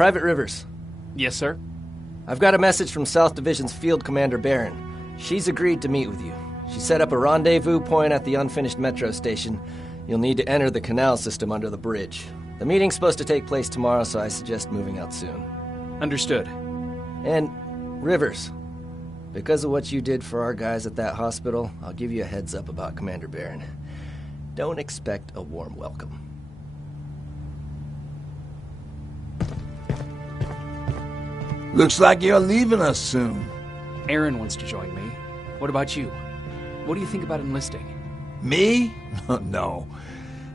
Private Rivers. Yes, sir? I've got a message from South Division's Field Commander Barron. She's agreed to meet with you. She set up a rendezvous point at the unfinished metro station. You'll need to enter the canal system under the bridge. The meeting's supposed to take place tomorrow, so I suggest moving out soon. Understood. And, Rivers, because of what you did for our guys at that hospital, I'll give you a heads up about Commander Barron. Don't expect a warm welcome. Looks like you're leaving us soon. Aaron wants to join me. What about you? What do you think about enlisting? Me? No.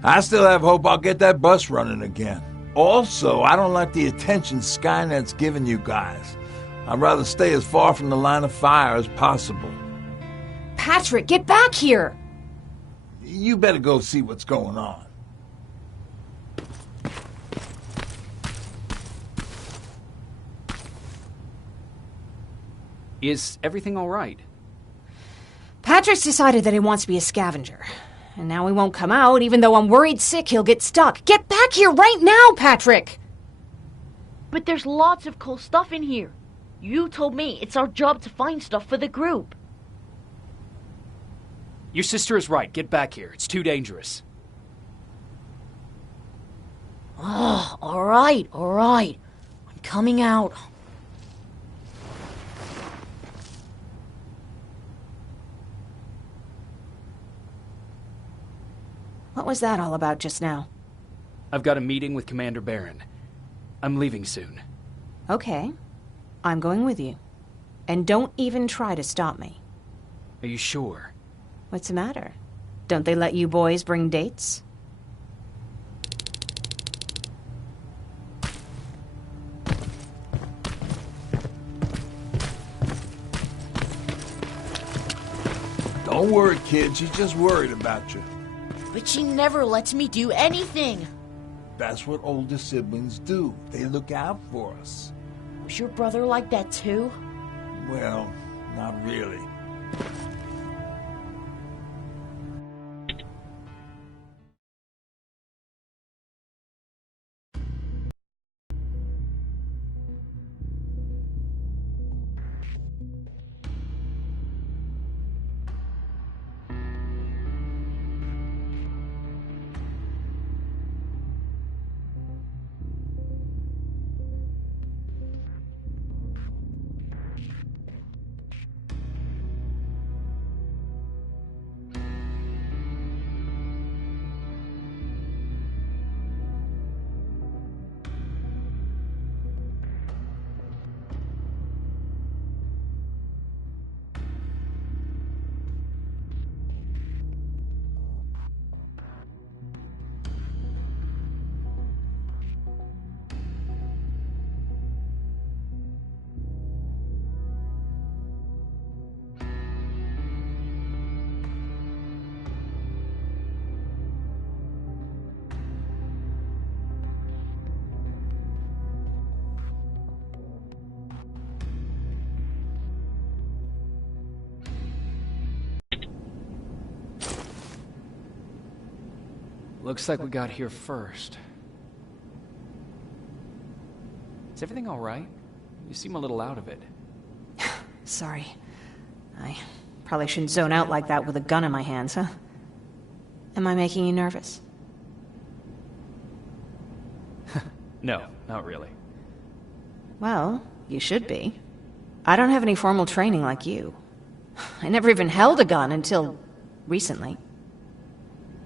I still have hope I'll get that bus running again. Also, I don't like the attention Skynet's giving you guys. I'd rather stay as far from the line of fire as possible. Patrick, get back here! You better go see what's going on. Is everything all right? Patrick's decided that he wants to be a scavenger. And now he won't come out, even though I'm worried sick he'll get stuck. Get back here right now, Patrick! But there's lots of cool stuff in here. You told me it's our job to find stuff for the group. Your sister is right. Get back here. It's too dangerous. Oh, all right. I'm coming out. What was that all about just now? I've got a meeting with Commander Barron. I'm leaving soon. Okay. I'm going with you. And don't even try to stop me. Are you sure? What's the matter? Don't they let you boys bring dates? Don't worry, kid. She's just worried about you. But she never lets me do anything. That's what older siblings do. They look out for us. Was your brother like that too? Well, not really. Looks like we got here first. Is everything all right? You seem a little out of it. Sorry. I probably shouldn't zone out like that with a gun in my hands, huh? Am I making you nervous? No, not really. Well, you should be. I don't have any formal training like you. I never even held a gun until recently.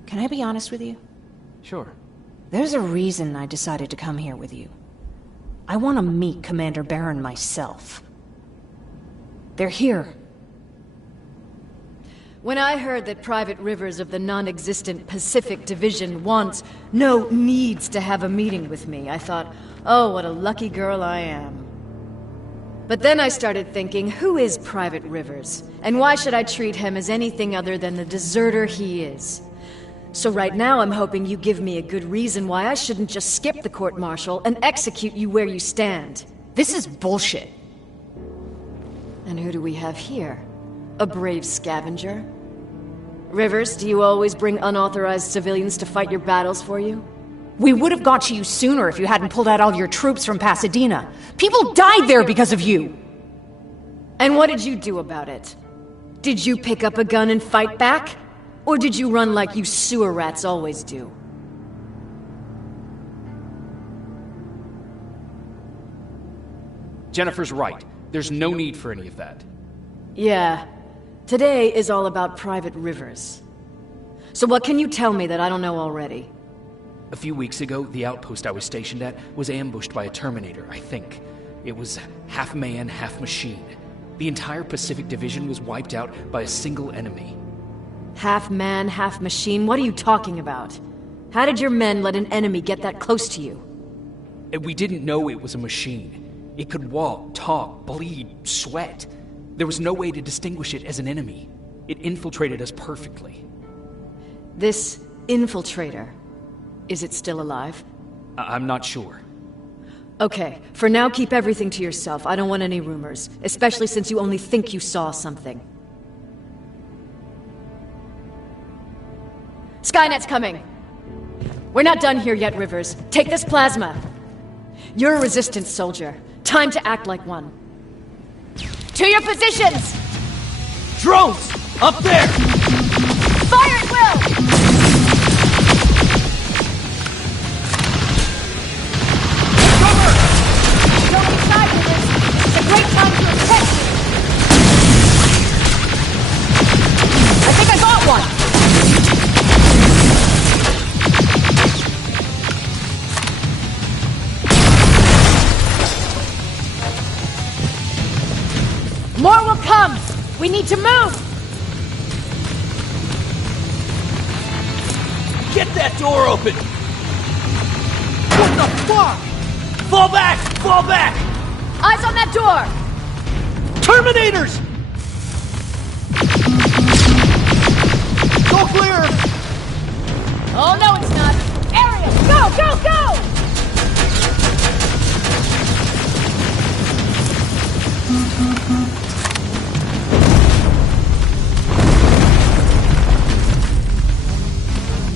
Can I be honest with you? Sure. There's a reason I decided to come here with you. I want to meet Commander Barron myself. They're here. When I heard that Private Rivers of the non-existent Pacific Division needs to have a meeting with me, I thought, oh, what a lucky girl I am. But then I started thinking, who is Private Rivers? And why should I treat him as anything other than the deserter he is? So right now I'm hoping you give me a good reason why I shouldn't just skip the court-martial and execute you where you stand. This is bullshit. And who do we have here? A brave scavenger? Rivers, do you always bring unauthorized civilians to fight your battles for you? We would have got to you sooner if you hadn't pulled out all your troops from Pasadena. People died there because of you! And what did you do about it? Did you pick up a gun and fight back? Or did you run like you sewer rats always do? Jennifer's right. There's no need for any of that. Yeah. Today is all about Private Rivers. So what can you tell me that I don't know already? A few weeks ago, the outpost I was stationed at was ambushed by a Terminator, I think. It was half man, half machine. The entire Pacific Division was wiped out by a single enemy. Half man, half machine? What are you talking about? How did your men let an enemy get that close to you? We didn't know it was a machine. It could walk, talk, bleed, sweat. There was no way to distinguish it as an enemy. It infiltrated us perfectly. This infiltrator, is it still alive? I'm not sure. Okay, for now keep everything to yourself. I don't want any rumors, especially since you only think you saw something. Skynet's coming! We're not done here yet, Rivers. Take this plasma. You're a resistance soldier. Time to act like one. To your positions! Drones! Up there! Fire at will! Cover! Go inside with this. It's a great time to attack you. I think I got one! More will come! We need to move! Get that door open! What the fuck? Fall back! Fall back! Eyes on that door! Terminators! Go clear! Oh, no, it's not! Area! Go, go, go!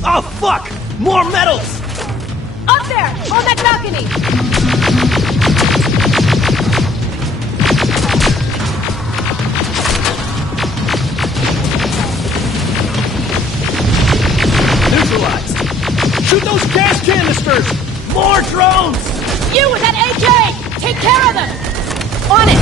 Oh, fuck! More metals! Up there! On that balcony! Neutralized! Shoot those gas canisters! More drones! You with that AK! Take care of them! On it!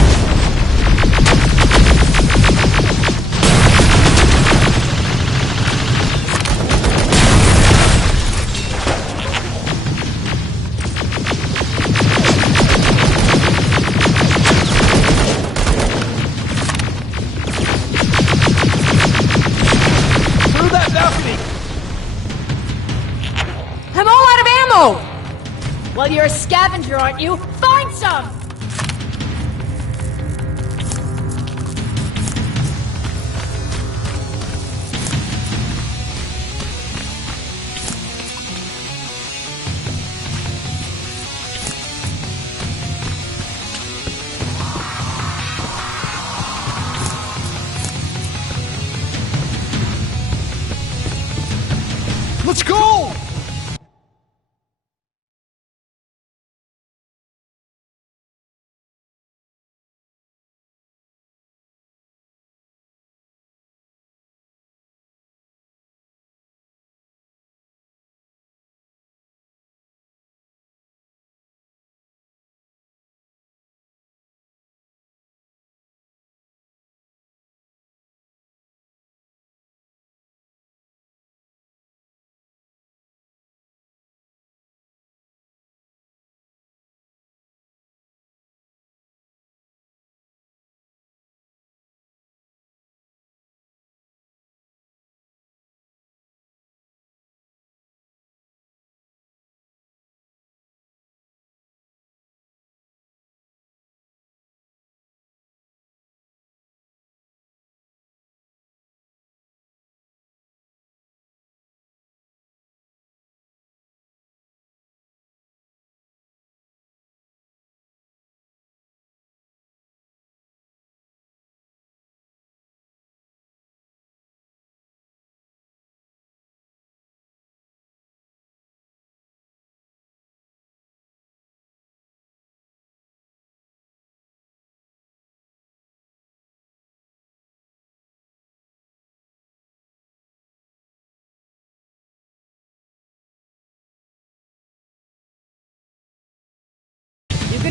Well, you're a scavenger, aren't you? Find some! Let's go!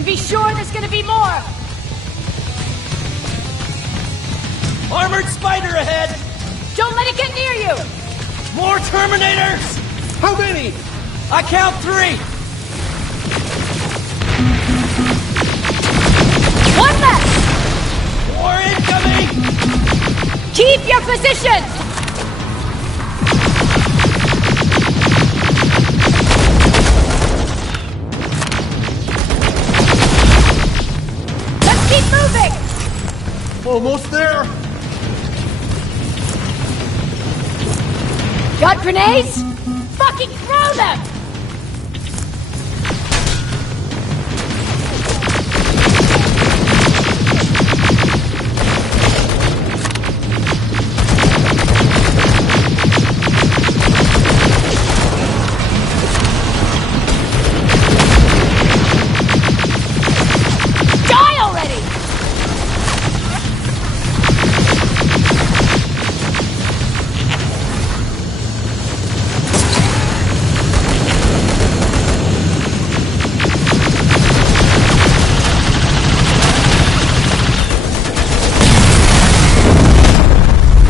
can be sure there's gonna be more! Armored spider ahead! Don't let it get near you! More Terminators! How many? I count 3! One left! More incoming! Keep your position! Let's keep moving! Almost there! Got grenades? Fucking throw them! Die already!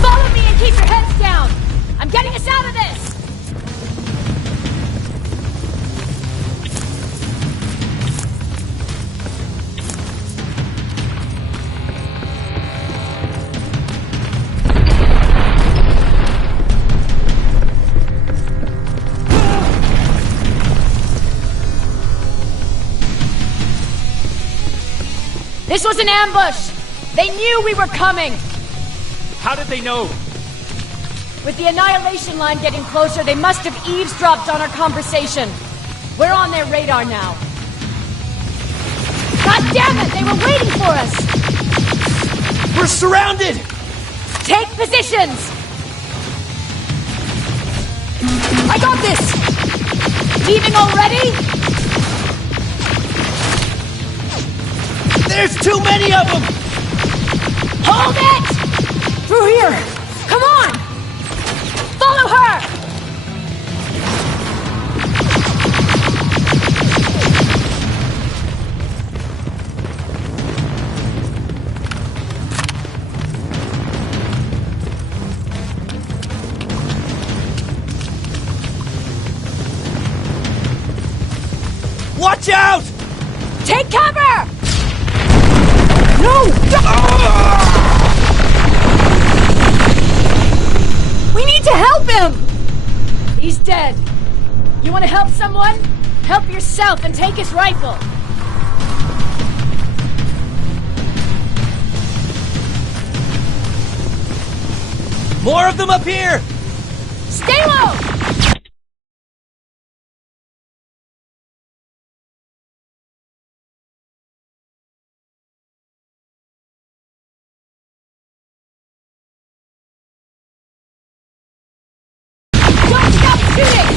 Follow me and keep your heads down! I'm getting us out of this! This was an ambush! They knew we were coming! How did they know? With the Annihilation line getting closer, they must have eavesdropped on our conversation. We're on their radar now. God damn it! They were waiting for us! We're surrounded! Take positions! I got this! Leaving already? There's too many of them! Hold it! Through here! Come on! Follow her! Watch out! Take cover! No! We need to help him! He's dead. You want to help someone? Help yourself and take his rifle. More of them up here! Stay low! Don't stop shooting!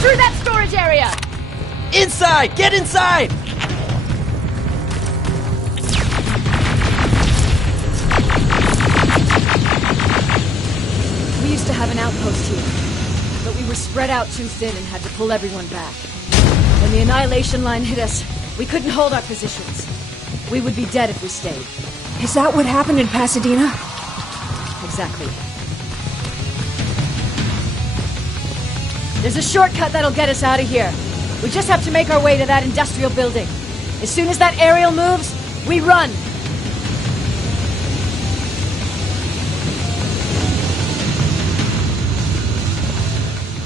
Through that storage area! Inside! Get inside! We used to have an outpost here, but we were spread out too thin and had to pull everyone back. When the Annihilation line hit us, we couldn't hold our positions. We would be dead if we stayed. Is that what happened in Pasadena? Exactly. There's a shortcut that'll get us out of here. We just have to make our way to that industrial building. As soon as that aerial moves, we run.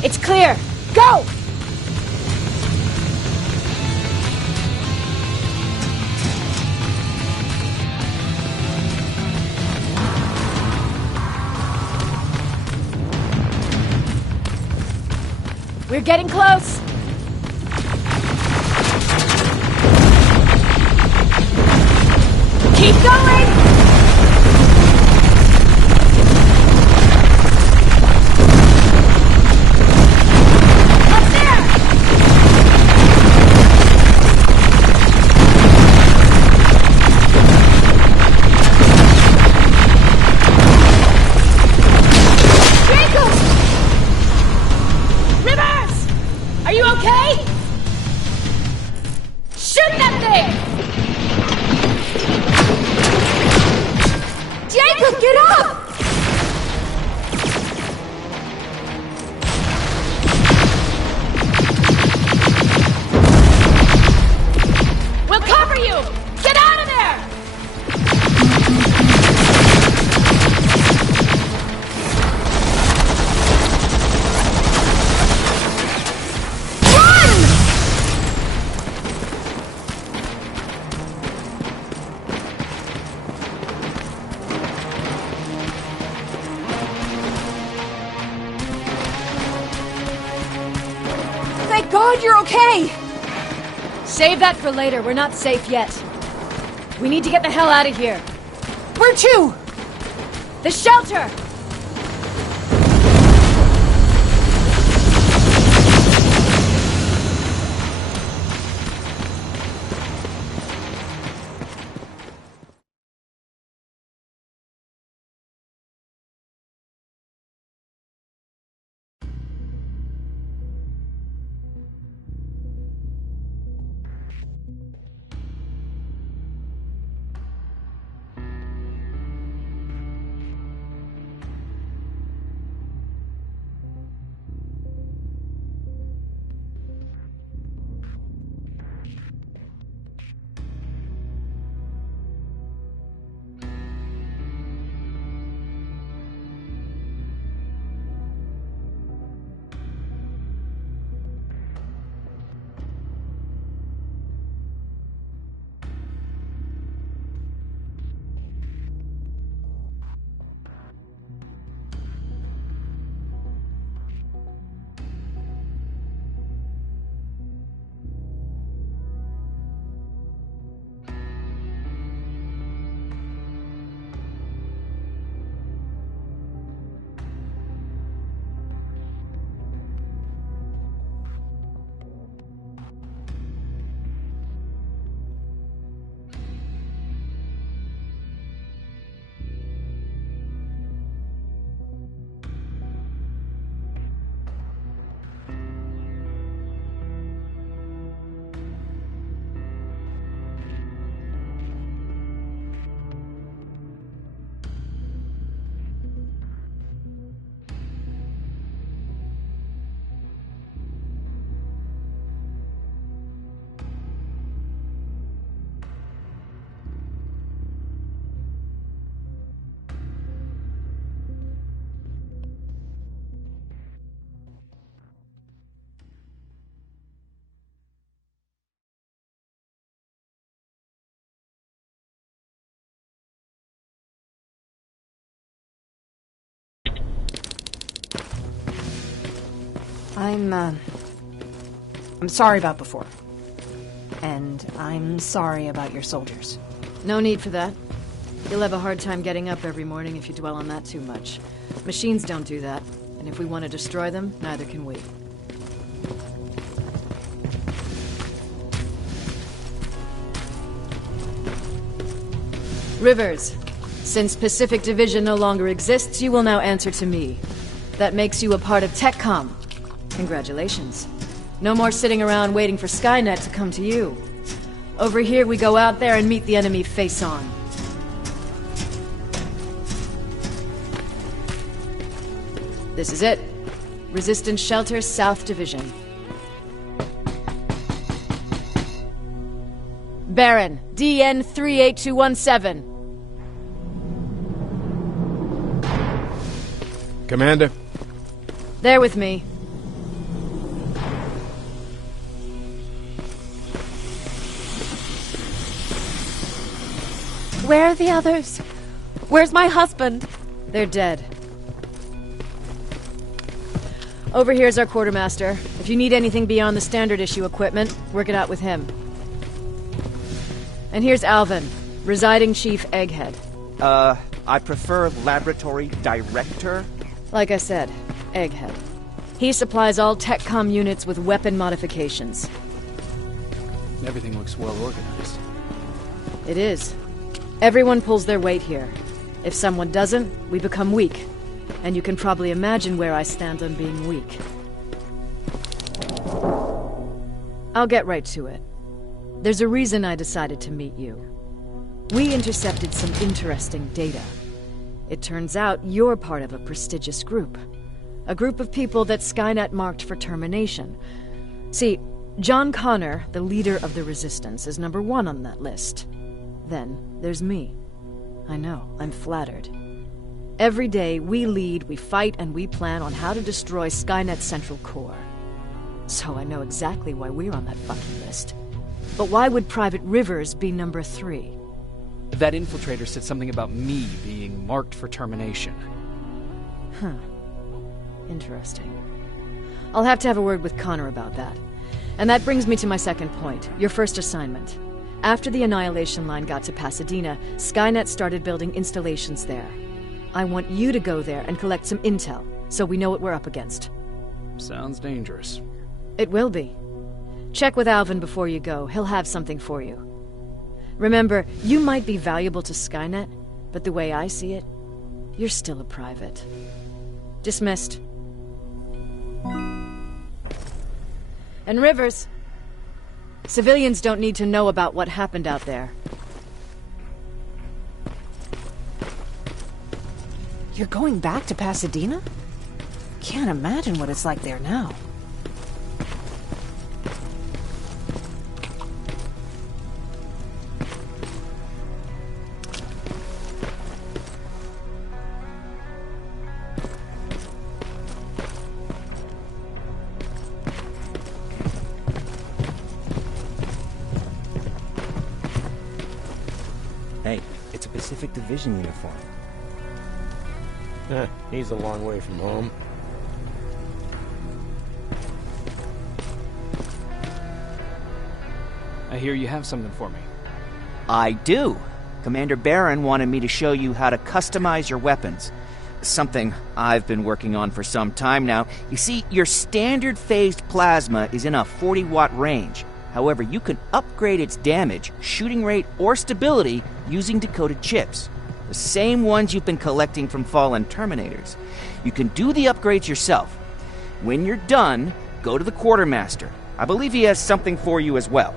It's clear. Go! We're getting close. Keep going! Shoot that thing! Jacob, get up! We'll cover you! Get out of there! Thank God you're okay! Save that for later. We're not safe yet. We need to get the hell out of here. Where to? The shelter! I'm sorry about before. And I'm sorry about your soldiers. No need for that. You'll have a hard time getting up every morning if you dwell on that too much. Machines don't do that, and if we want to destroy them, neither can we. Rivers, since Pacific Division no longer exists, you will now answer to me. That makes you a part of TechCom. Congratulations. No more sitting around waiting for Skynet to come to you. Over here, we go out there and meet the enemy face on. This is it. Resistance Shelter, South Division. Baron, DN 38217. Commander. There with me. Where are the others? Where's my husband? They're dead. Over here's our quartermaster. If you need anything beyond the standard issue equipment, work it out with him. And here's Alvin, residing chief Egghead. I prefer laboratory director. Like I said, Egghead. He supplies all TechCom units with weapon modifications. Everything looks well organized. It is. Everyone pulls their weight here. If someone doesn't, we become weak. And you can probably imagine where I stand on being weak. I'll get right to it. There's a reason I decided to meet you. We intercepted some interesting data. It turns out you're part of a prestigious group. A group of people that Skynet marked for termination. See, John Connor, the leader of the Resistance, is number 1 on that list. Then there's me. I know, I'm flattered. Every day, we lead, we fight, and we plan on how to destroy Skynet's central core. So I know exactly why we're on that fucking list. But why would Private Rivers be number 3? That infiltrator said something about me being marked for termination. Huh. Interesting. I'll have to have a word with Connor about that. And that brings me to my second point, your first assignment. After the Annihilation Line got to Pasadena, Skynet started building installations there. I want you to go there and collect some intel, so we know what we're up against. Sounds dangerous. It will be. Check with Alvin before you go. He'll have something for you. Remember, you might be valuable to Skynet, but the way I see it, you're still a private. Dismissed. And Rivers, civilians don't need to know about what happened out there. You're going back to Pasadena? Can't imagine what it's like there now. Hey, it's a Pacific Division uniform. He's a long way from home. I hear you have something for me. I do. Commander Barron wanted me to show you how to customize your weapons. Something I've been working on for some time now. You see, your standard phased plasma is in a 40-watt range. However, you can upgrade its damage, shooting rate, or stability using decoded chips. The same ones you've been collecting from fallen Terminators. You can do the upgrades yourself. When you're done, go to the Quartermaster. I believe he has something for you as well.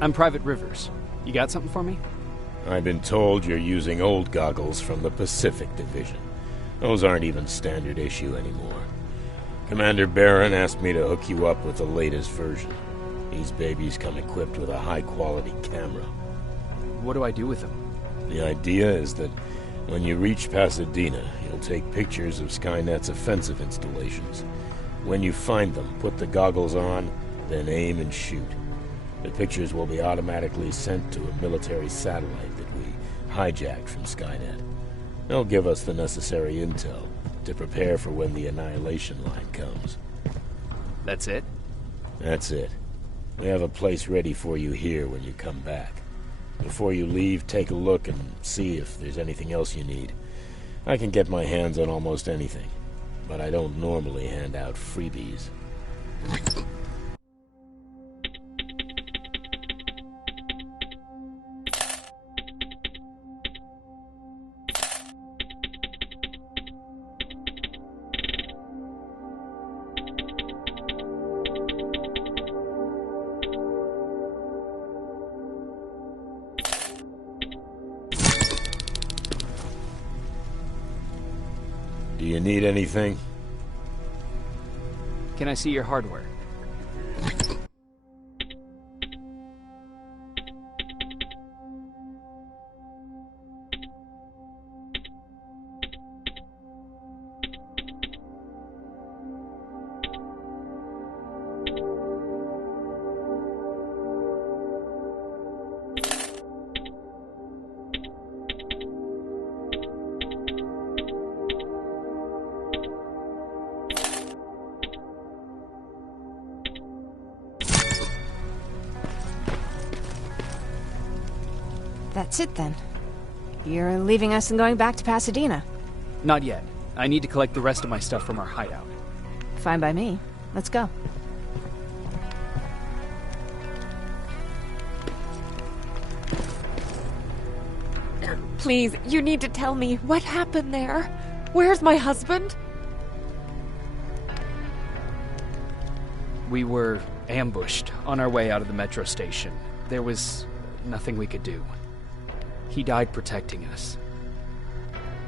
I'm Private Rivers. You got something for me? I've been told you're using old goggles from the Pacific Division. Those aren't even standard issue anymore. Commander Barron asked me to hook you up with the latest version. These babies come equipped with a high-quality camera. What do I do with them? The idea is that when you reach Pasadena, you'll take pictures of Skynet's offensive installations. When you find them, put the goggles on, then aim and shoot. The pictures will be automatically sent to a military satellite that we hijacked from Skynet. They'll give us the necessary intel to prepare for when the annihilation line comes. That's it? That's it. We have a place ready for you here when you come back. Before you leave, take a look and see if there's anything else you need. I can get my hands on almost anything, but I don't normally hand out freebies. Do you need anything? Can I see your hardware? That's it then. You're leaving us and going back to Pasadena. Not yet. I need to collect the rest of my stuff from our hideout. Fine by me. Let's go. Please, you need to tell me what happened there. Where's my husband? We were ambushed on our way out of the metro station. There was nothing we could do. He died protecting us.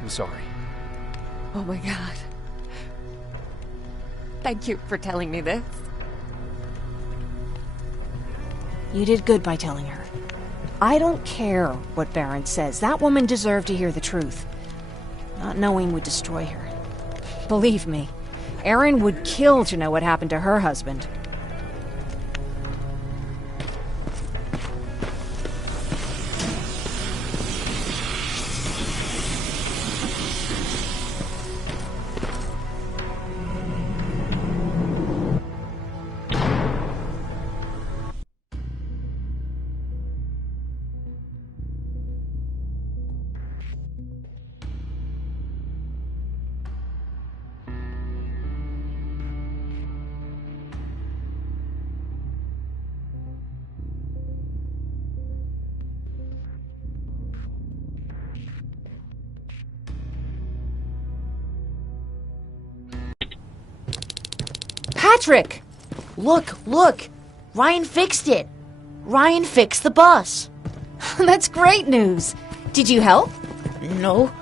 I'm sorry. Oh my god. Thank you for telling me this. You did good by telling her. I don't care what Barron says. That woman deserved to hear the truth. Not knowing would destroy her. Believe me, Erin would kill to know what happened to her husband. Patrick! Look! Ryan fixed it! Ryan fixed the bus! That's great news. Did you help? No.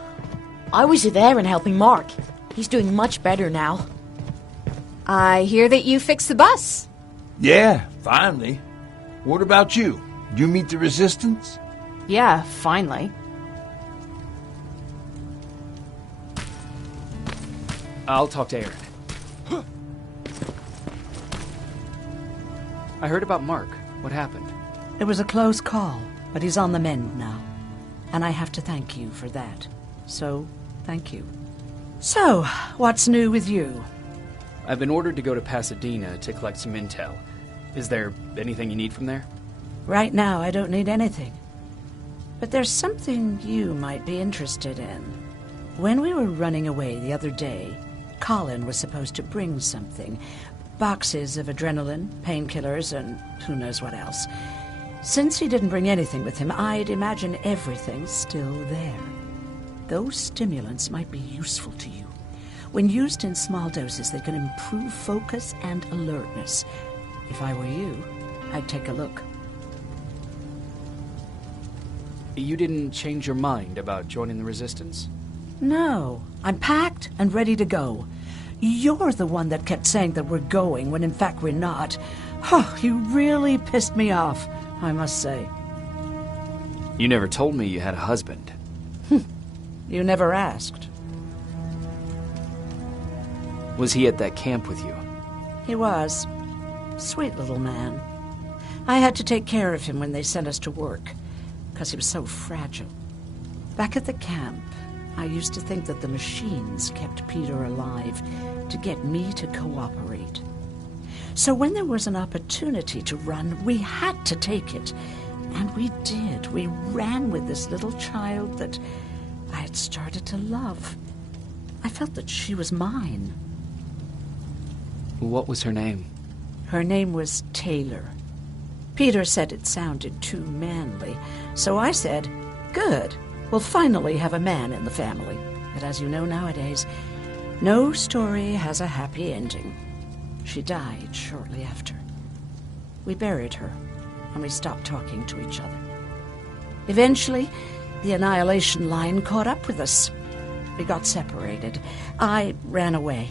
I was there and helping Mark. He's doing much better now. I hear that you fixed the bus. Yeah, finally. What about you? Did you meet the resistance? Yeah, finally. I'll talk to Erin. I heard about Mark. What happened? It was a close call, but he's on the mend now. And I have to thank you for that. So, thank you. So, what's new with you? I've been ordered to go to Pasadena to collect some intel. Is there anything you need from there? Right now, I don't need anything. But there's something you might be interested in. When we were running away the other day, Colin was supposed to bring something. Boxes of adrenaline, painkillers, and who knows what else. Since he didn't bring anything with him, I'd imagine everything's still there. Those stimulants might be useful to you. When used in small doses, they can improve focus and alertness. If I were you, I'd take a look. You didn't change your mind about joining the Resistance? No, I'm packed and ready to go. You're the one that kept saying that we're going when in fact we're not. Oh, you really pissed me off, I must say. You never told me you had a husband. You never asked. Was he at that camp with you? He was. Sweet little man. I had to take care of him when they sent us to work, because he was so fragile. Back at the camp, I used to think that the machines kept Peter alive to get me to cooperate. So when there was an opportunity to run, we had to take it. And we did. We ran with this little child that I had started to love. I felt that she was mine. What was her name? Her name was Taylor. Peter said it sounded too manly, so I said, good, we'll finally have a man in the family. But as you know nowadays, no story has a happy ending. She died shortly after. We buried her, and we stopped talking to each other. Eventually, the Annihilation Line caught up with us. We got separated. I ran away.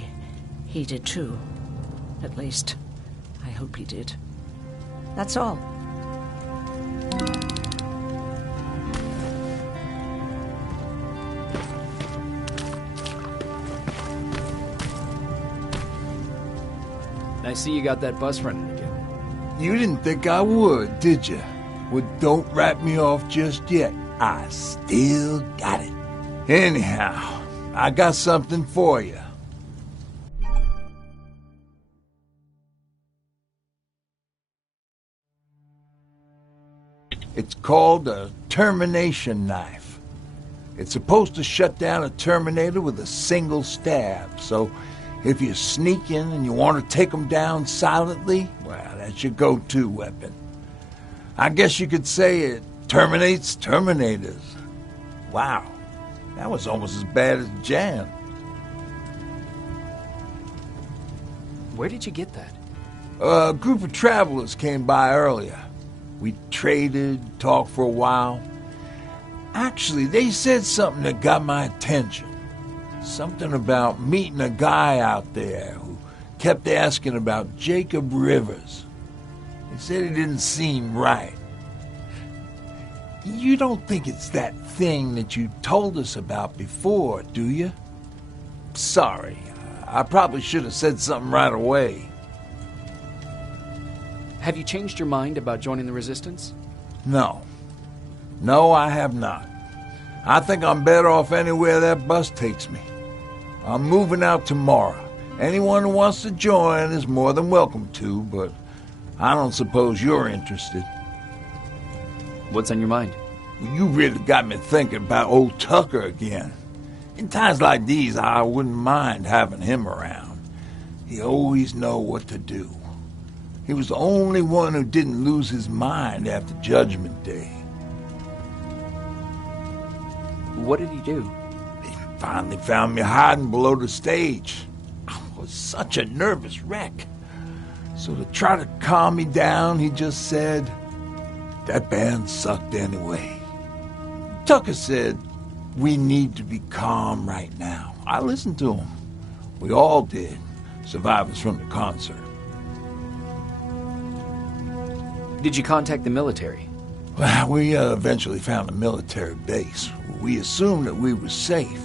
He did too. At least, I hope he did. That's all. I see you got that bus running again. You didn't think I would, did you? Well, don't wrap me off just yet. I still got it. Anyhow, I got something for you. It's called a termination knife. It's supposed to shut down a Terminator with a single stab, so if you sneak in and you want to take them down silently, well, that's your go-to weapon. I guess you could say it terminates Terminators. Wow, that was almost as bad as Jan. Where did you get that? A group of travelers came by earlier. We traded, talked for a while. Actually, they said something that got my attention. Something about meeting a guy out there who kept asking about Jacob Rivers. They said it didn't seem right. You don't think it's that thing that you told us about before, do you? Sorry, I probably should have said something right away. Have you changed your mind about joining the Resistance? No. No, I have not. I think I'm better off anywhere that bus takes me. I'm moving out tomorrow. Anyone who wants to join is more than welcome to, but I don't suppose you're interested. What's on your mind? You really got me thinking about old Tucker again. In times like these, I wouldn't mind having him around. He always know what to do. He was the only one who didn't lose his mind after Judgment Day. What did he do? He finally found me hiding below the stage. I was such a nervous wreck. So to try to calm me down, he just said, that band sucked anyway. Tucker said, we need to be calm right now. I listened to him. We all did, survivors from the concert. Did you contact the military? Well, we eventually found a military base. We assumed that we were safe.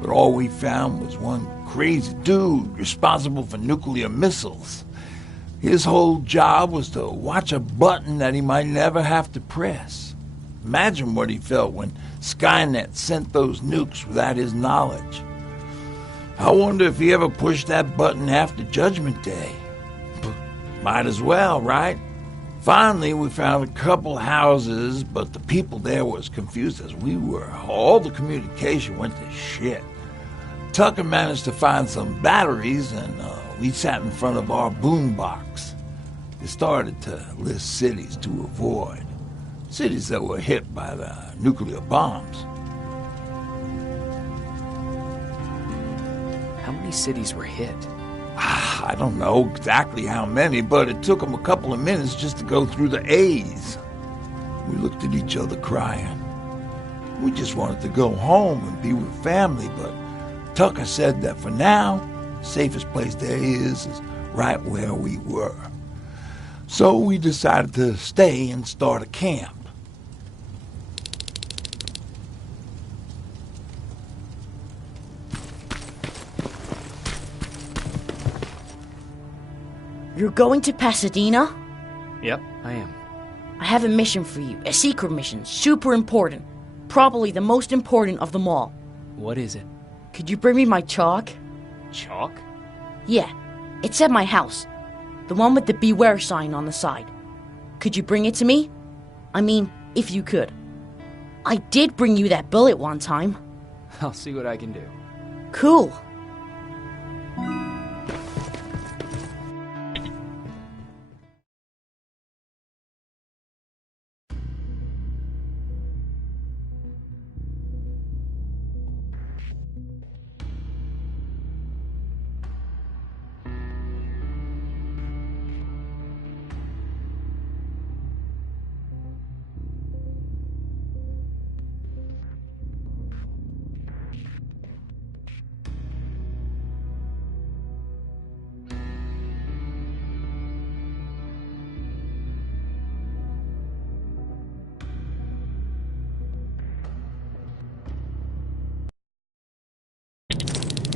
But all we found was one crazy dude responsible for nuclear missiles. His whole job was to watch a button that he might never have to press. Imagine what he felt when Skynet sent those nukes without his knowledge. I wonder if he ever pushed that button after Judgment Day. Might as well, right? Finally, we found a couple houses, but the people there were as confused as we were. All the communication went to shit. Tucker managed to find some batteries, and we sat in front of our boombox. They started to list cities to avoid. Cities that were hit by the nuclear bombs. How many cities were hit? I don't know exactly how many, but it took them a couple of minutes just to go through the A's. We looked at each other crying. We just wanted to go home and be with family, but Tucker said that for now, the safest place there is right where we were. So we decided to stay and start a camp. You're going to Pasadena? Yep, I am. I have a mission for you. A secret mission. Super important. Probably the most important of them all. What is it? Could you bring me my chalk? Chalk? Yeah. It's at my house. The one with the beware sign on the side. Could you bring it to me? I mean, if you could. I did bring you that bullet one time. I'll see what I can do. Cool.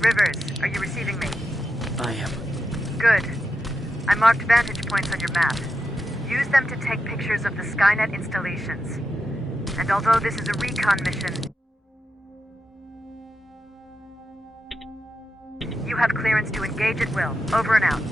Rivers, are you receiving me? I am. Good. I marked vantage points on your map. Use them to take pictures of the Skynet installations. And although this is a recon mission, you have clearance to engage at will. Over and out.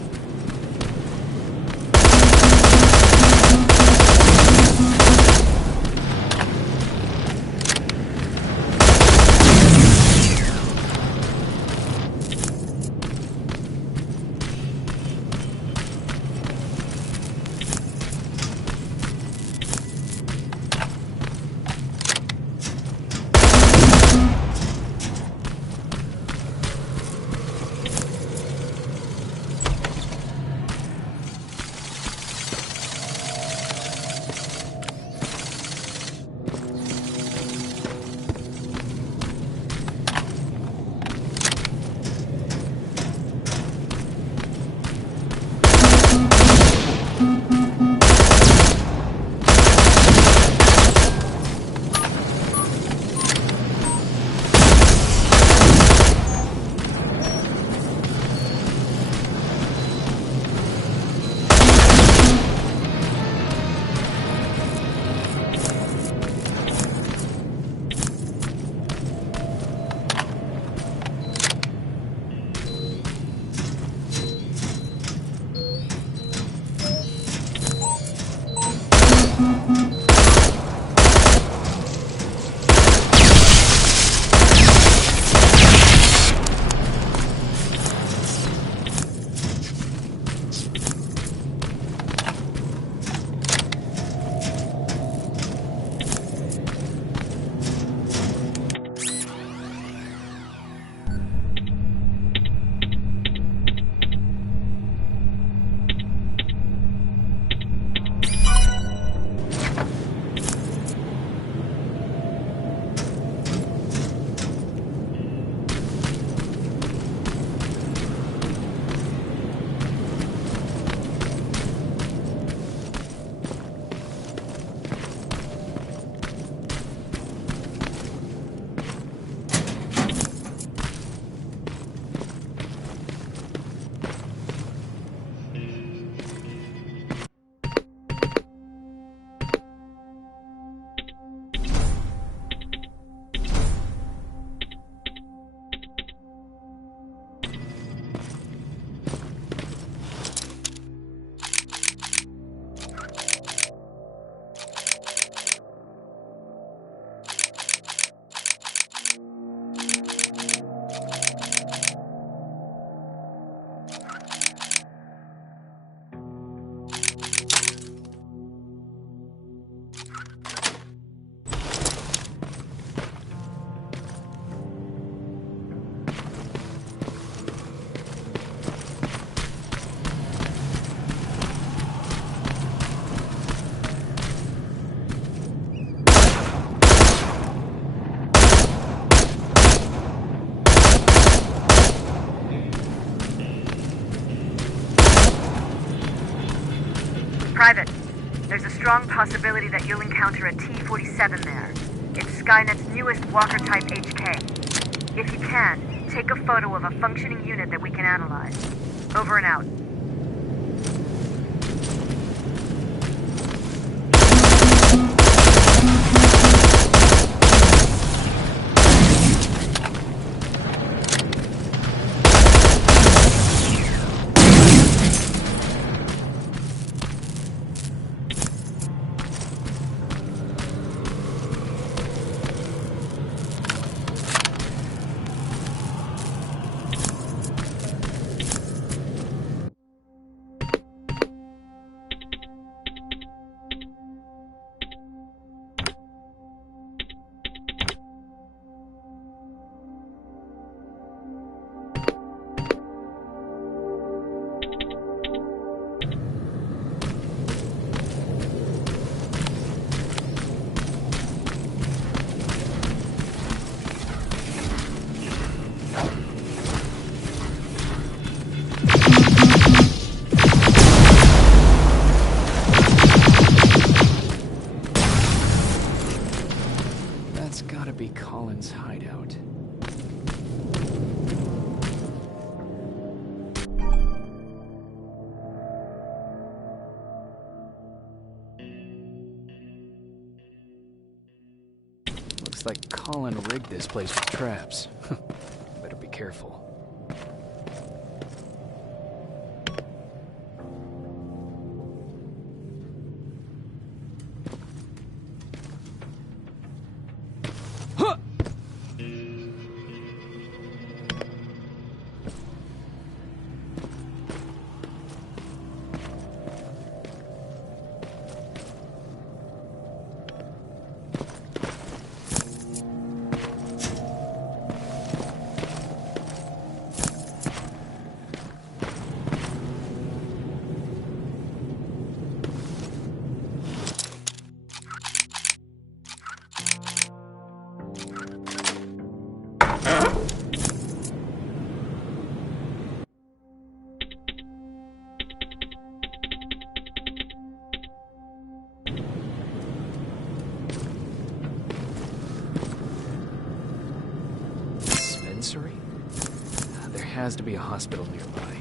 Private, there's a strong possibility that you'll encounter a T-47 there. It's Skynet's newest Walker-type HK. If you can, take a photo of a functioning unit that we can analyze. Over and out. That's gotta be Colin's hideout. Looks like Colin rigged this place with traps. Better be careful. Dispensary? There has to be a hospital nearby.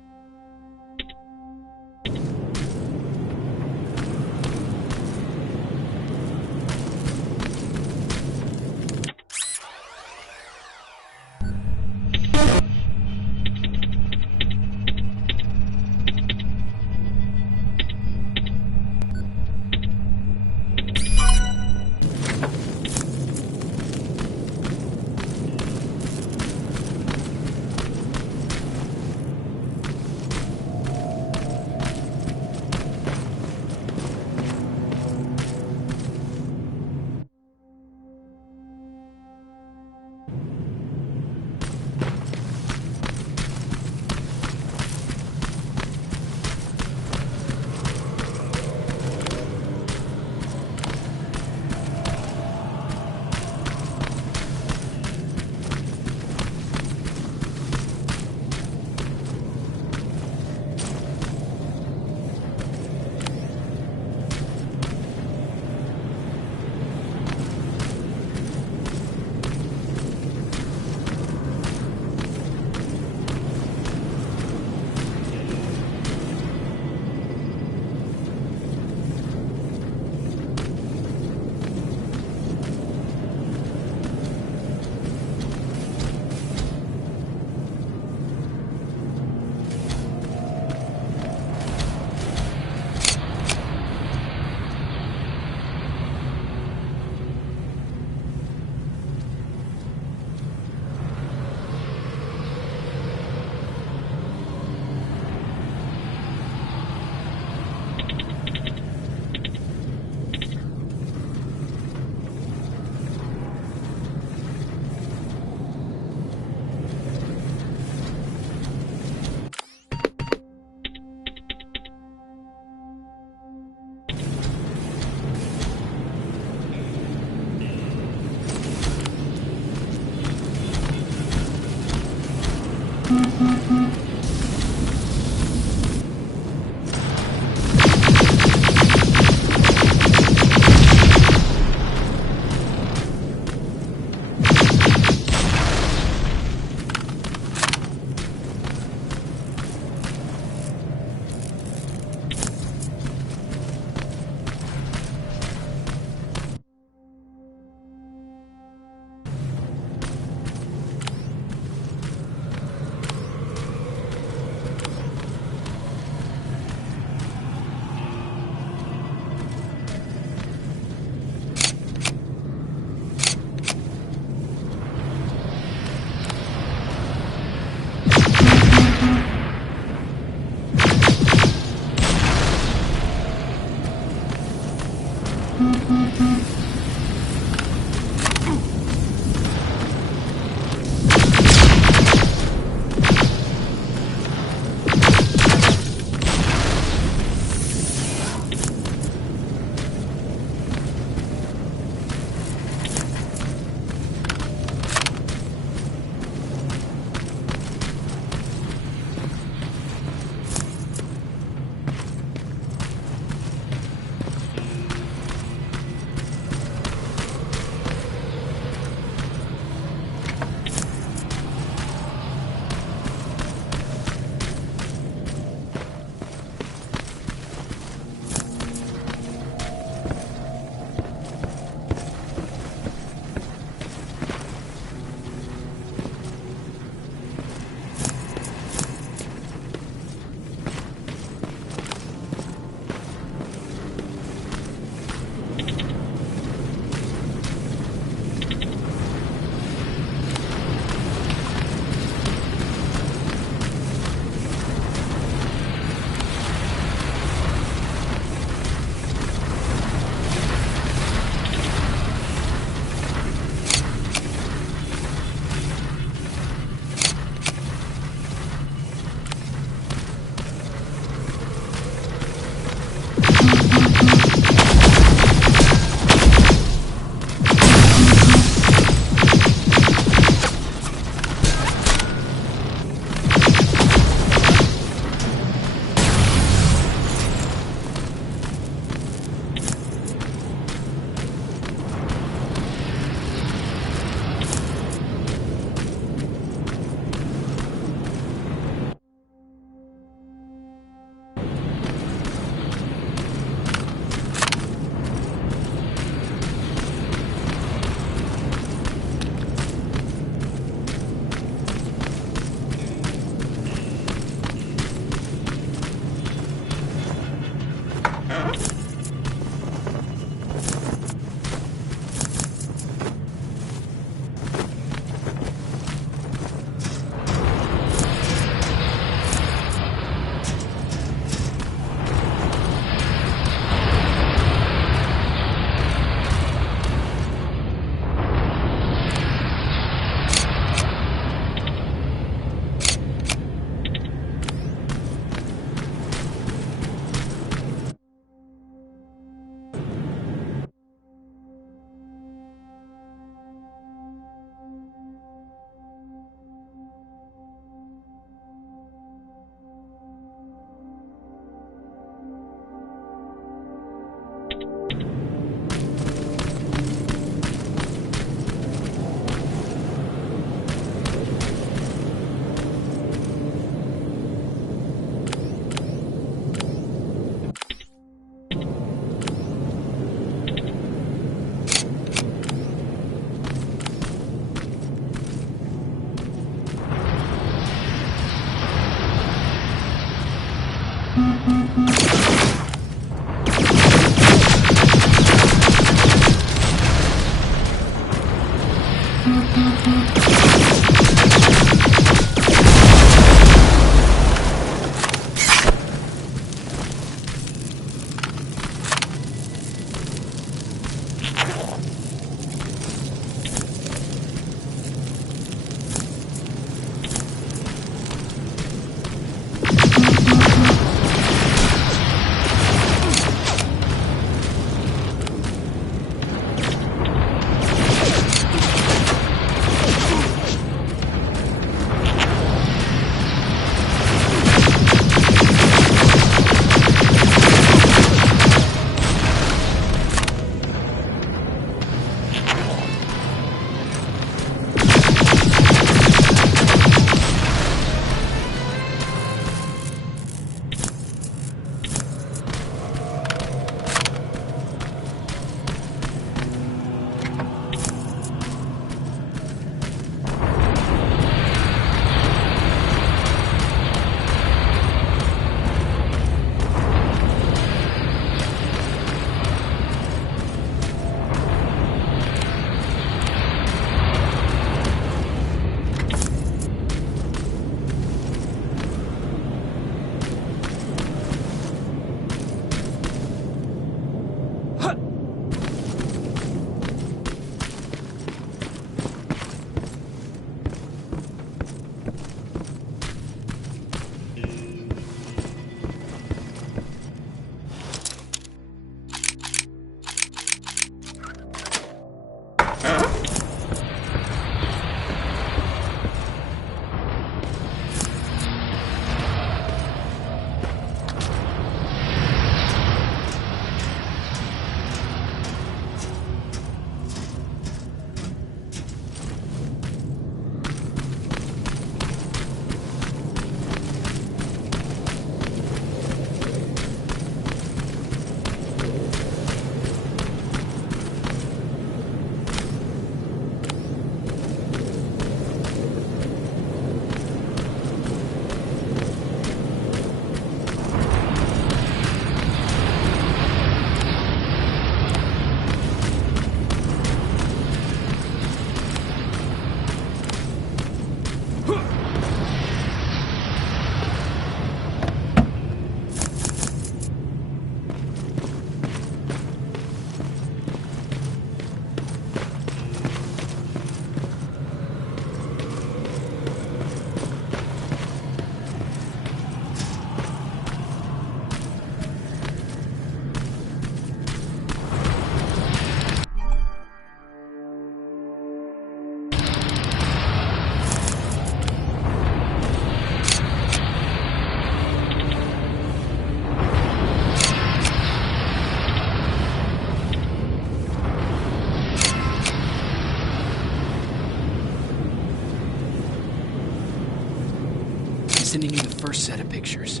first set of pictures.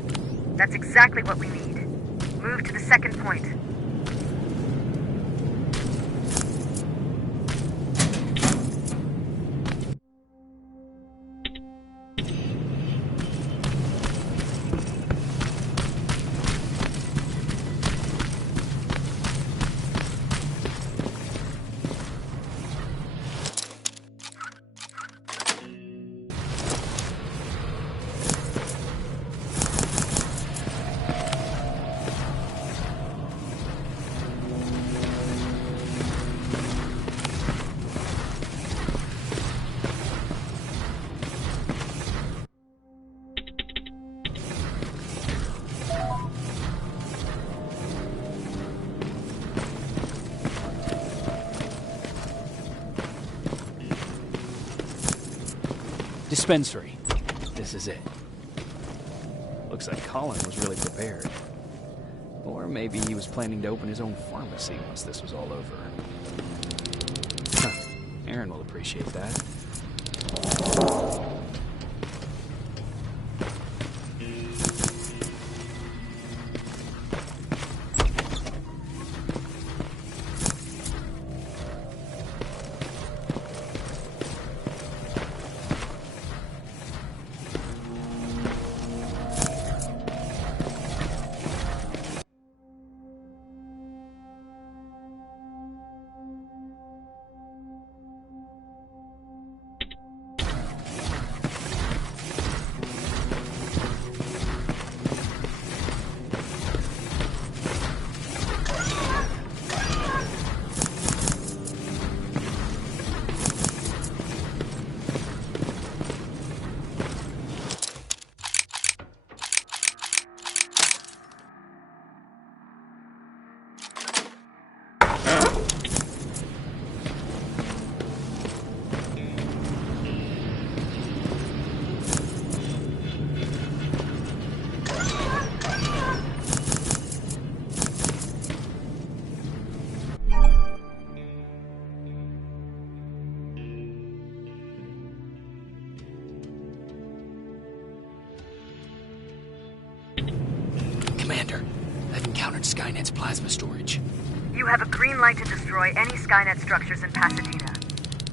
That's exactly what we need. Move to the second point. Dispensary. This is it. Looks like Colin was really prepared. Or maybe he was planning to open his own pharmacy once this was all over. Huh. Aaron will appreciate that. Commander, I've encountered Skynet's plasma storage. You have a green light to destroy any Skynet structures in Pasadena.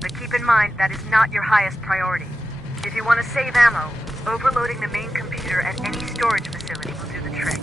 But keep in mind, that is not your highest priority. If you want to save ammo, overloading the main computer at any storage facility will do the trick.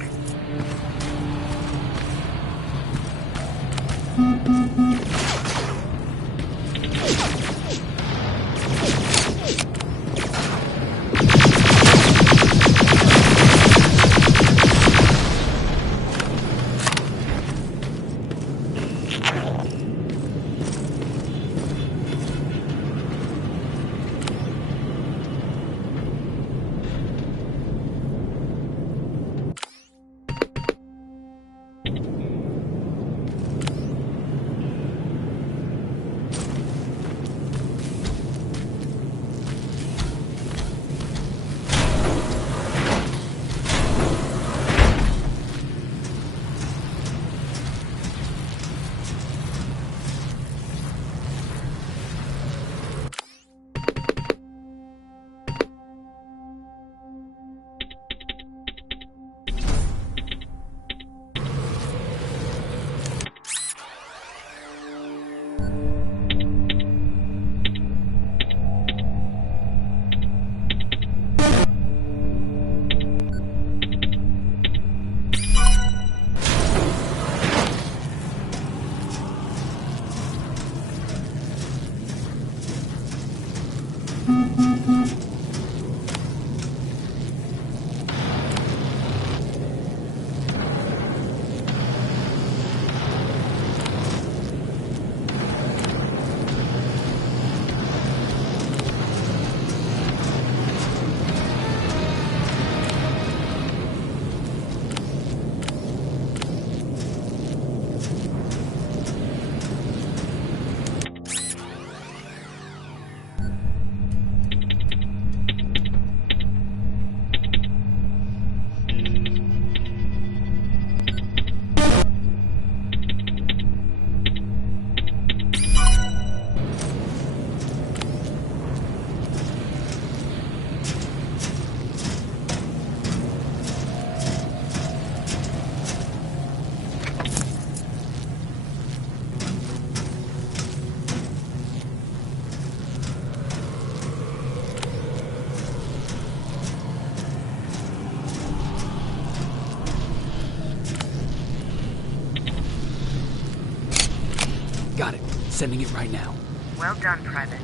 Sending it right now. Well done, Private.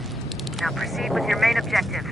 Now proceed with your main objective.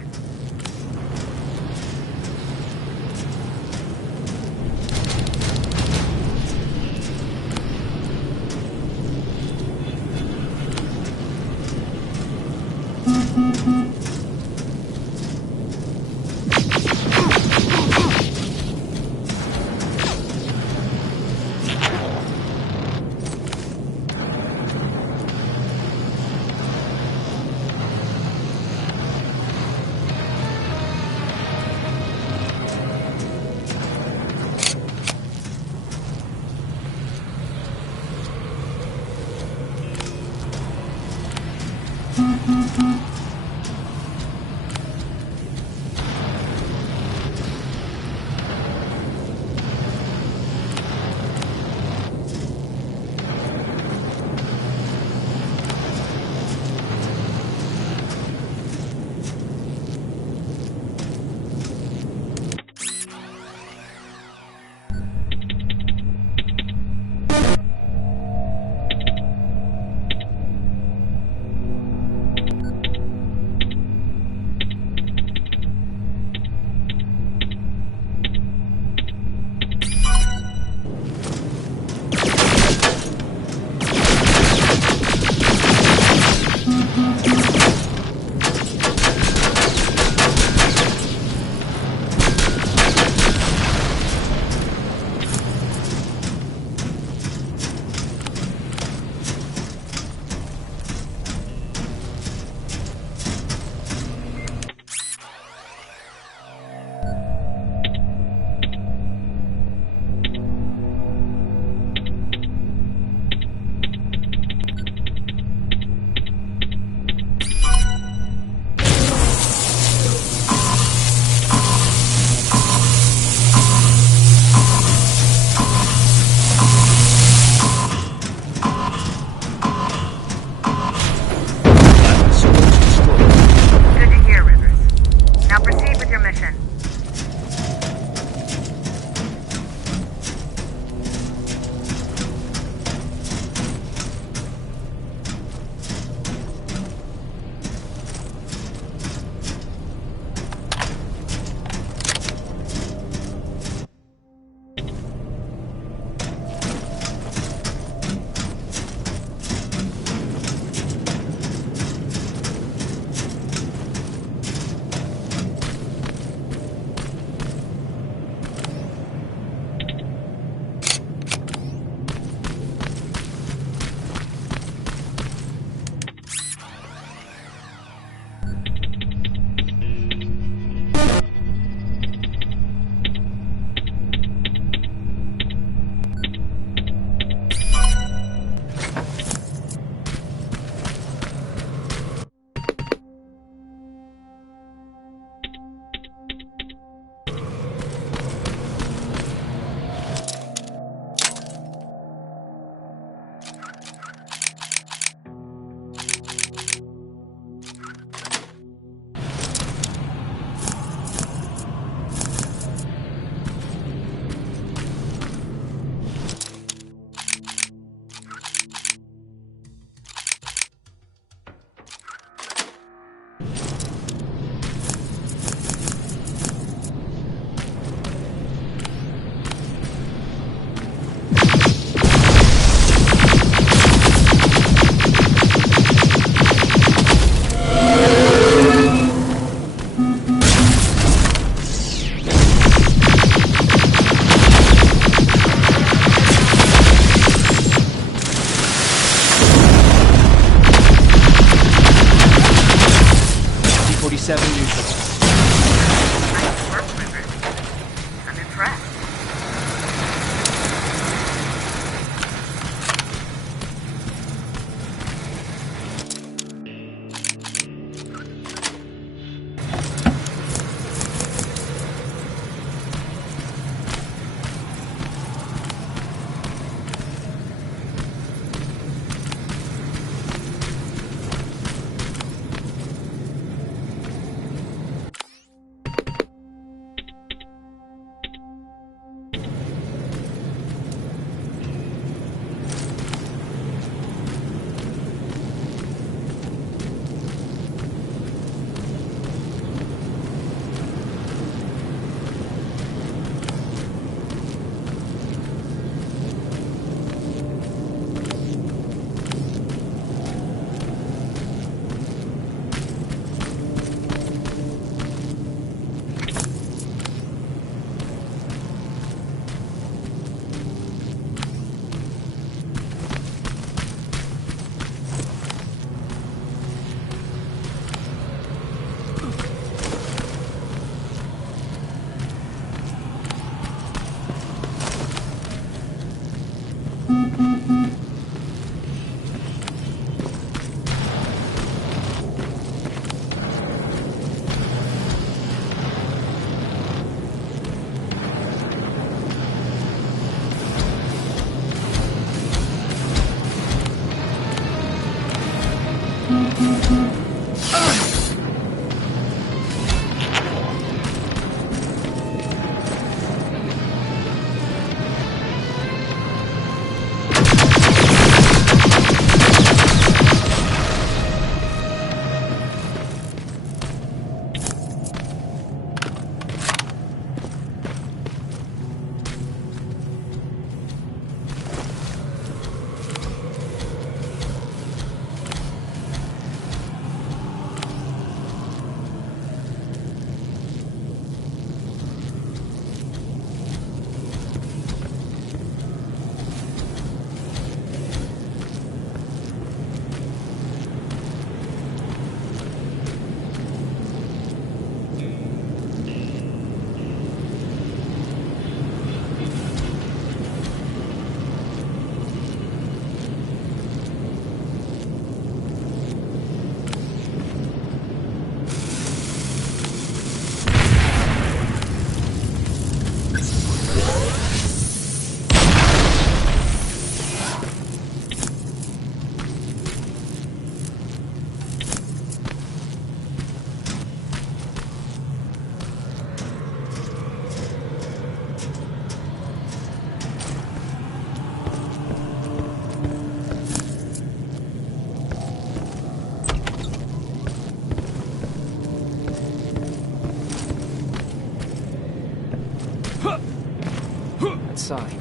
That sign.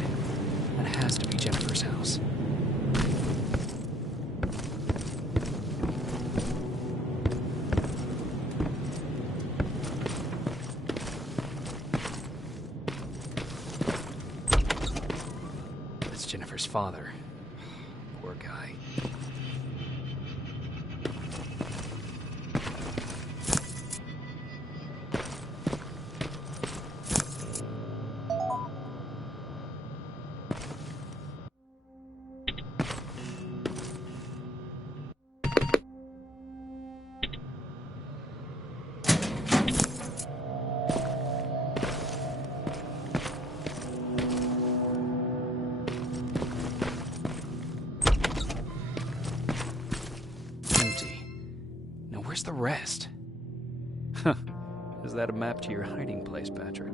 That has to be Jennifer's house. That's Jennifer's father. Poor guy. Where's the rest? Huh. Is that a map to your hiding place, Patrick?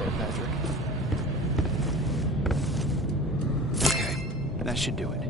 there, Patrick. Okay, that should do it.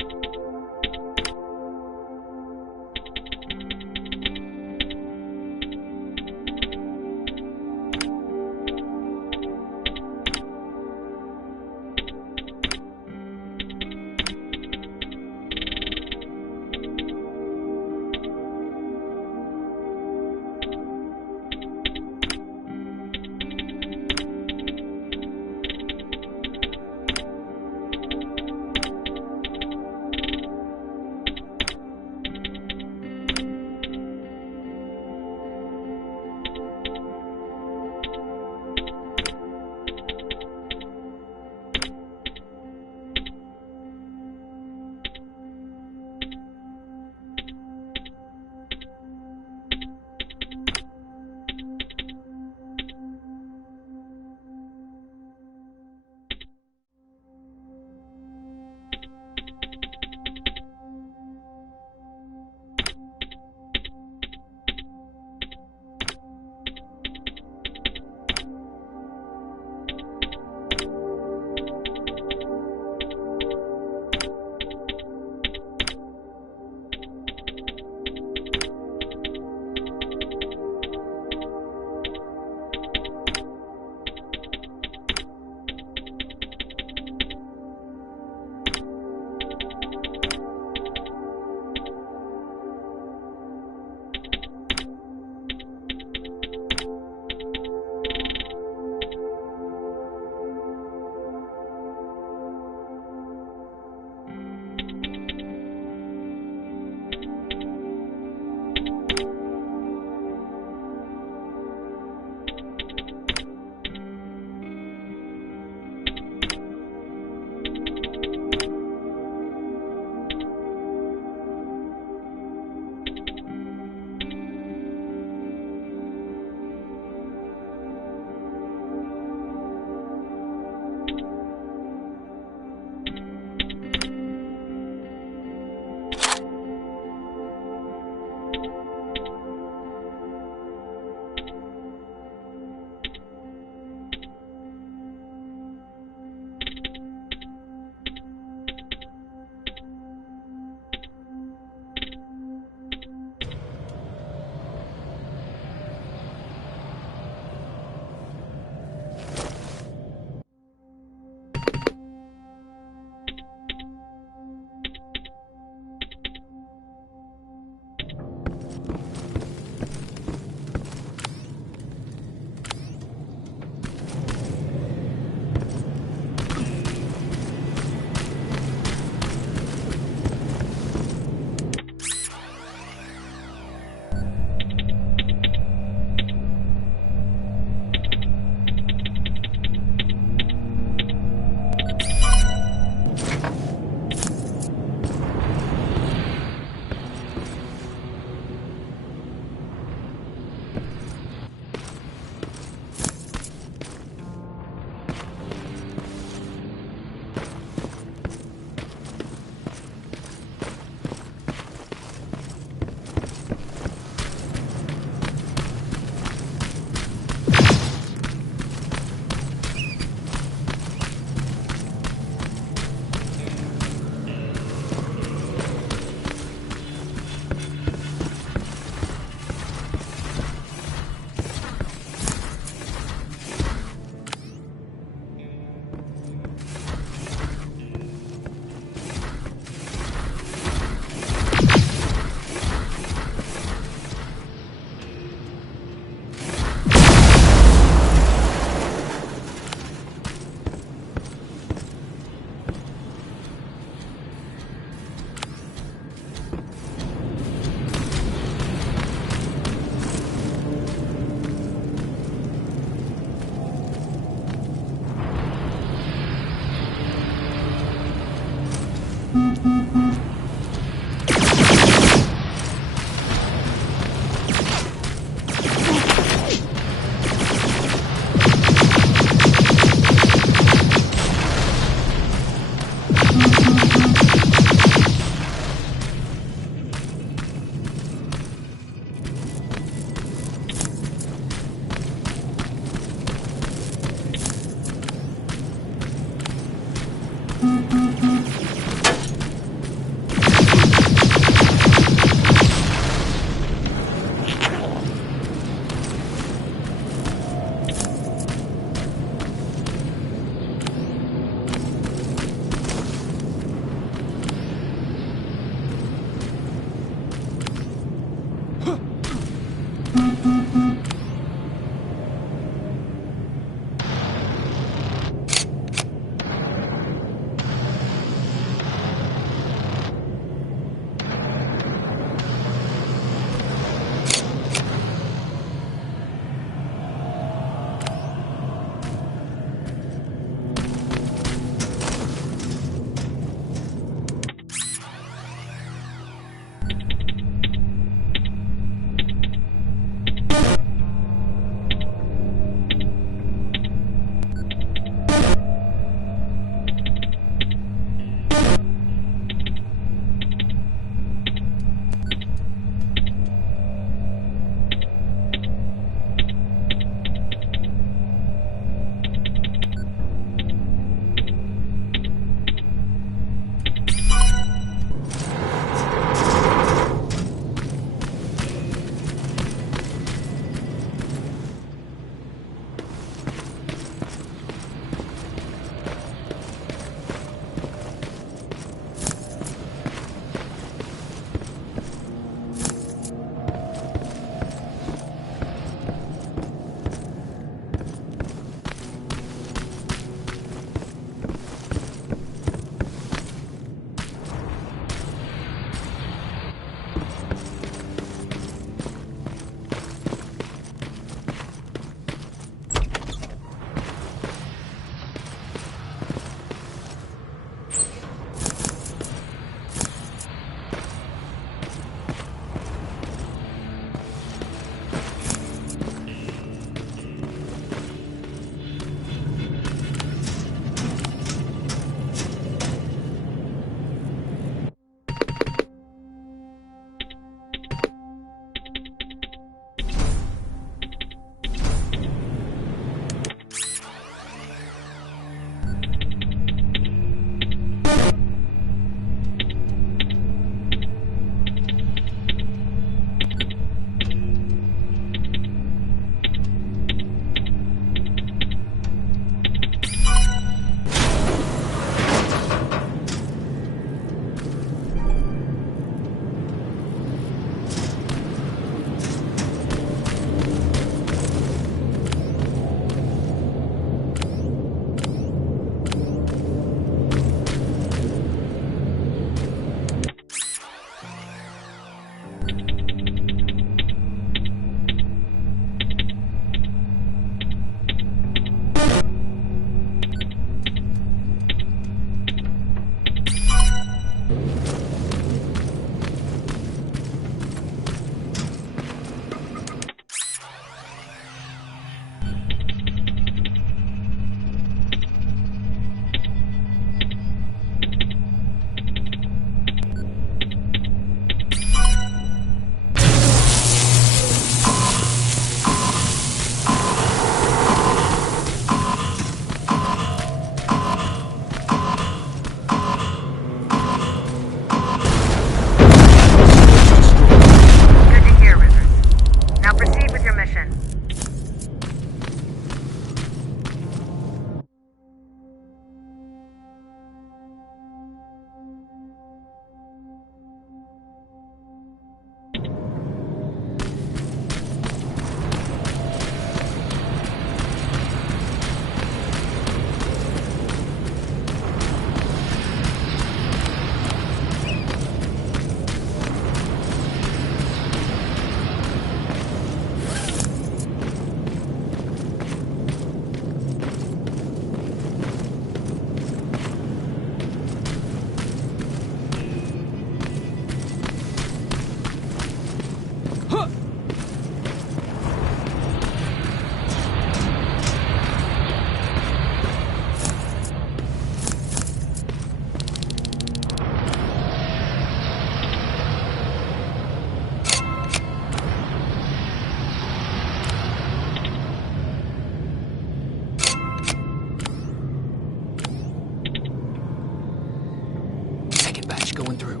going through.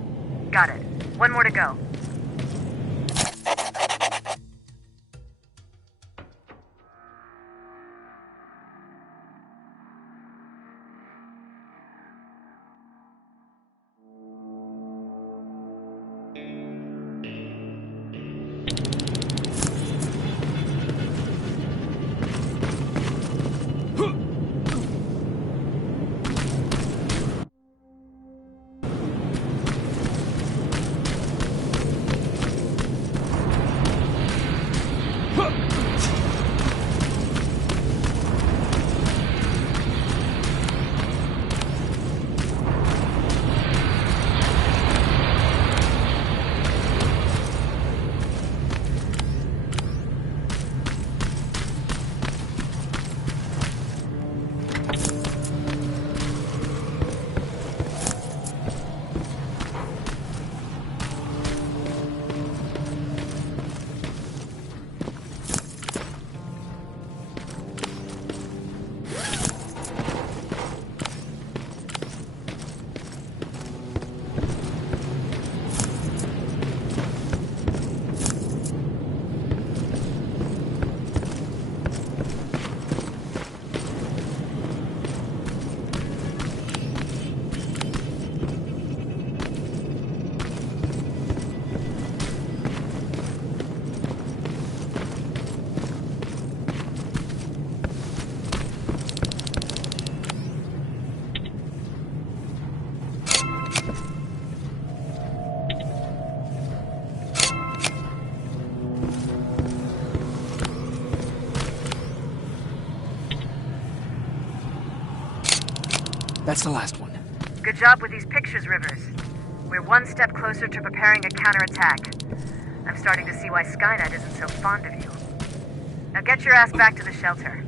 Got it. One more to go. That's the last one. Good job with these pictures, Rivers. We're one step closer to preparing a counterattack. I'm starting to see why Skynet isn't so fond of you. Now get your ass back to the shelter.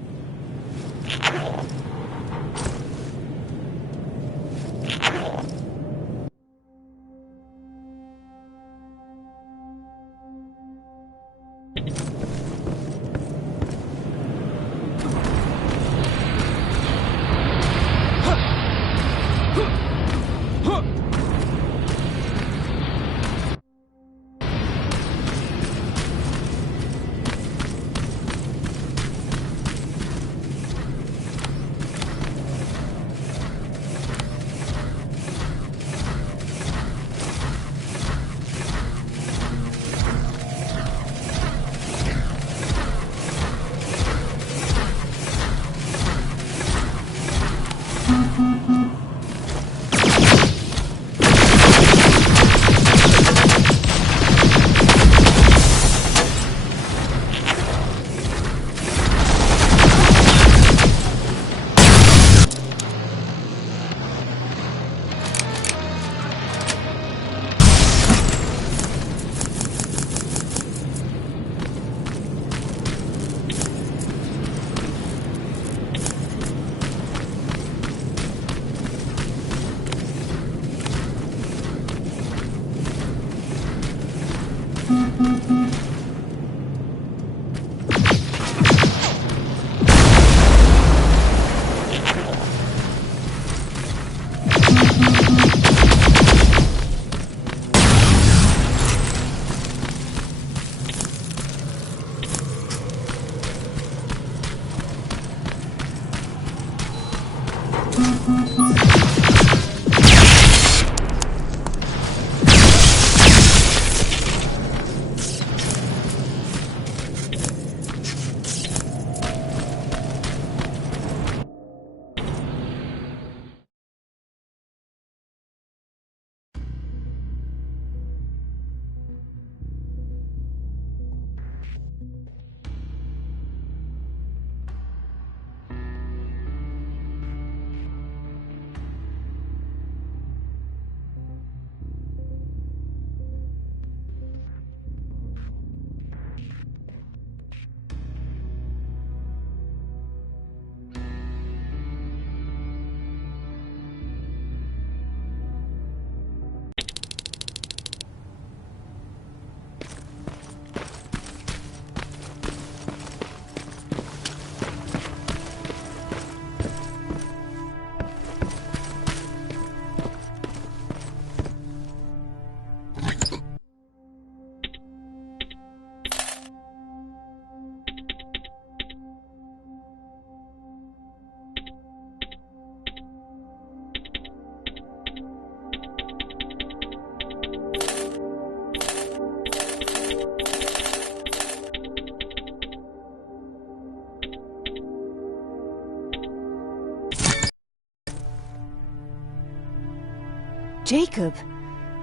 Jacob,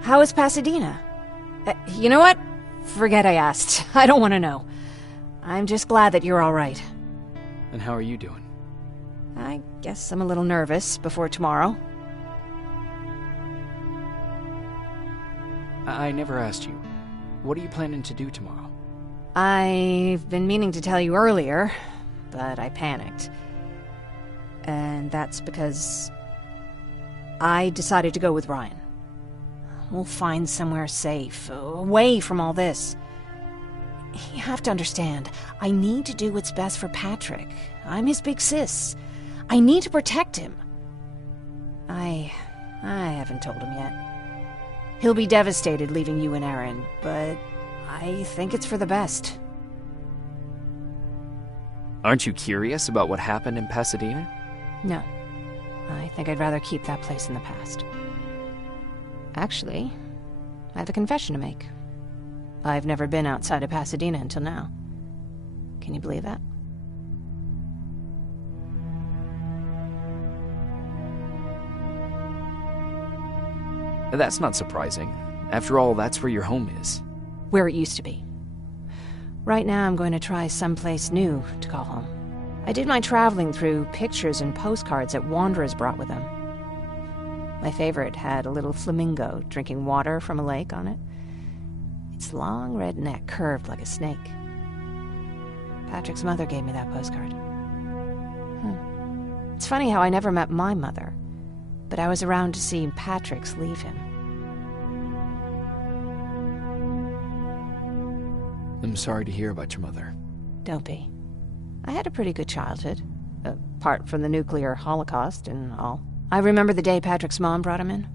how is Pasadena? You know what? Forget I asked. I don't want to know. I'm just glad that you're all right. And how are you doing? I guess I'm a little nervous before tomorrow. I never asked you. What are you planning to do tomorrow? I've been meaning to tell you earlier, but I panicked. And that's because I decided to go with Ryan. We'll find somewhere safe, away from all this. You have to understand, I need to do what's best for Patrick. I'm his big sis. I need to protect him. I haven't told him yet. He'll be devastated leaving you and Aaron, but I think it's for the best. Aren't you curious about what happened in Pasadena? No. I think I'd rather keep that place in the past. Actually, I have a confession to make. I've never been outside of Pasadena until now. Can you believe that? That's not surprising. After all, that's where your home is. Where it used to be. Right now I'm going to try someplace new to call home. I did my traveling through pictures and postcards that wanderers brought with them. My favorite had a little flamingo drinking water from a lake on it. Its long red neck curved like a snake. Patrick's mother gave me that postcard. It's funny how I never met my mother, but I was around to see Patrick's leave him. I'm sorry to hear about your mother. Don't be. I had a pretty good childhood, apart from the nuclear holocaust and all. I remember the day Patrick's mom brought him in.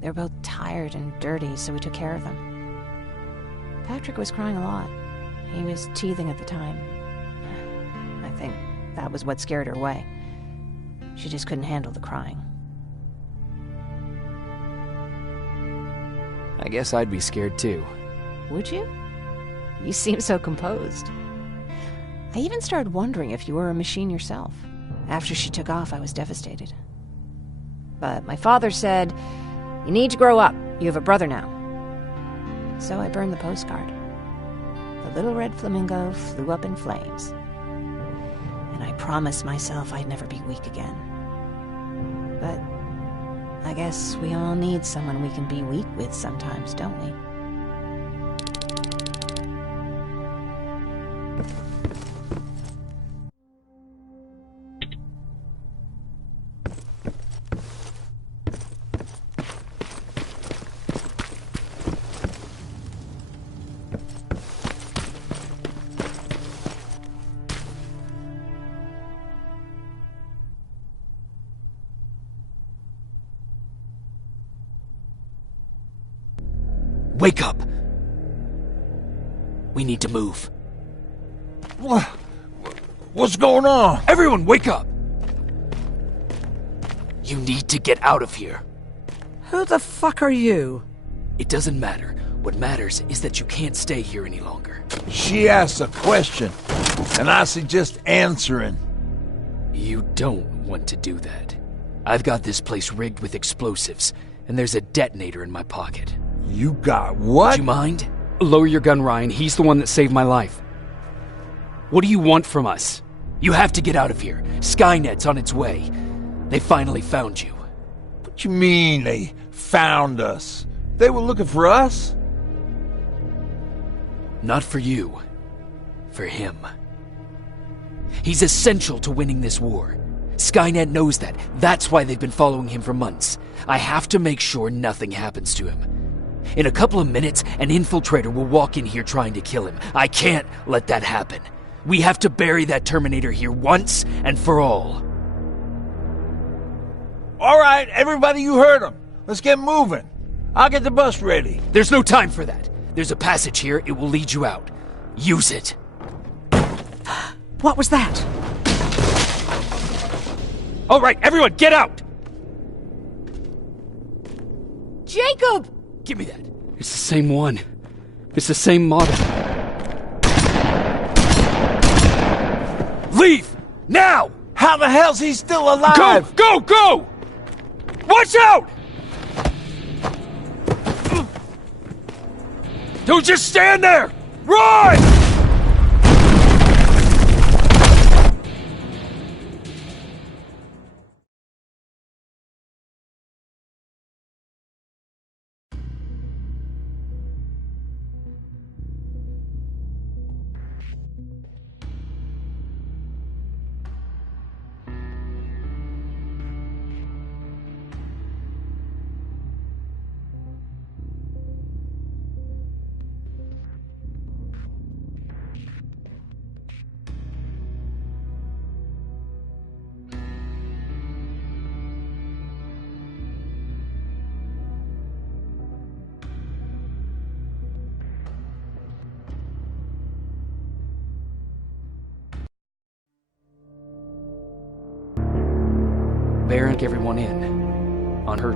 They were both tired and dirty, so we took care of them. Patrick was crying a lot. He was teething at the time. I think that was what scared her away. She just couldn't handle the crying. I guess I'd be scared too. Would you? You seem so composed. I even started wondering if you were a machine yourself. After she took off, I was devastated. But my father said, "You need to grow up. You have a brother now." So I burned the postcard. The little red flamingo flew up in flames. And I promised myself I'd never be weak again. But I guess we all need someone we can be weak with sometimes, don't we? Wake up! We need to move. What's going on? Everyone, wake up! You need to get out of here. Who the fuck are you? It doesn't matter. What matters is that you can't stay here any longer. She asked a question, and I suggest answering. You don't want to do that. I've got this place rigged with explosives, and there's a detonator in my pocket. You got what? Would you mind? Lower your gun, Ryan. He's the one that saved my life. What do you want from us? You have to get out of here. Skynet's on its way. They finally found you. What you mean they found us? They were looking for us? Not for you. For him. He's essential to winning this war. Skynet knows that. That's why they've been following him for months. I have to make sure nothing happens to him. In a couple of minutes, an infiltrator will walk in here trying to kill him. I can't let that happen. We have to bury that Terminator here once and for all. All right, everybody, you heard him. Let's get moving. I'll get the bus ready. There's no time for that. There's a passage here. It will lead you out. Use it. What was that? All right, everyone, get out! Jacob! Give me that. It's the same one. It's the same model. Leave! Now! How the hell's he still alive? Go! Go! Go! Watch out! Don't just stand there! Run! Baron, everyone in. On her